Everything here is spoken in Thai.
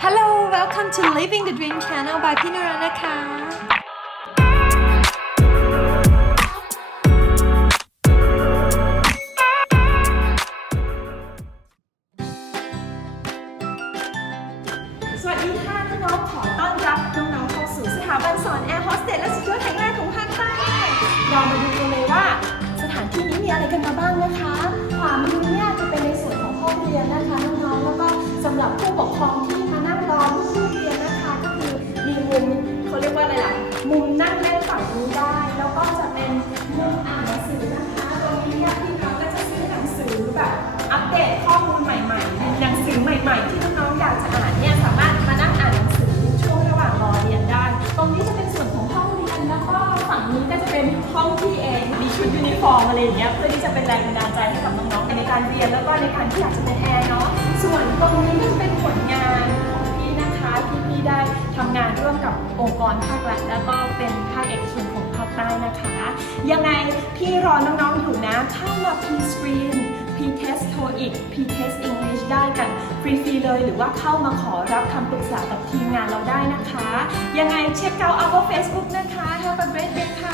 Hello welcome to Living the Dream Channel by พี่นรานะคะ สวัสดีค่ะน้องๆขอต้อนรับน้องๆเข้าสู่สถาบันสอนแอร์โฮสเตสและสุดยอดแข็งแรงของภาคใต้เรามาดูกันเลยว่า สถานที่นี้มีอะไรกันมาบ้างนะคะขวามือเนี่ยจะเป็นในส่วนของห้องเรียนนะคะน้องๆแล้วก็สำหรับผู้ปก เขาเรียกว่าอะไรล่ะ มุมนั่งเล่นฝั่งนี้ได้ แล้วก็จะเป็นมุมอ่านหนังสือนะคะ ตรงนี้เนี่ยพี่น้องก็จะซื้อหนังสือแบบอัปเดตข้อมูลใหม่ๆ หนังสือใหม่ ๆ ที่น้องๆอยากจะอ่านเนี่ยสามารถมานั่งอ่านหนังสือช่วงระหว่างรอเรียนได้ ตรงนี้จะเป็นส่วนของห้องเรียน แล้วก็ฝั่งนี้ก็จะเป็นห้องที่เอง มีชุดยูนิฟอร์มอะไรอย่างเงี้ย เพื่อที่จะเป็นแรงบันดาลใจให้กับน้องๆในการเรียน แล้วก็ในการที่อยากจะเป็นแอร์เนาะ ส่วนตรงนี้ก็เป็น รภาครัฐแล้วก็เป็นภาคเอกชนของภาคใต้นะคะ ยังไงพี่รอน้องๆอยู่นะ เข้ามา P-Screen P-Test TOEIC P-Test English ได้กันฟรีๆเลยหรือว่าเข้ามาขอรับคำปรึกษากับทีมงานเราได้นะคะ ยังไงเช็คเอา our Facebook นะคะ Have a great day ค่ะ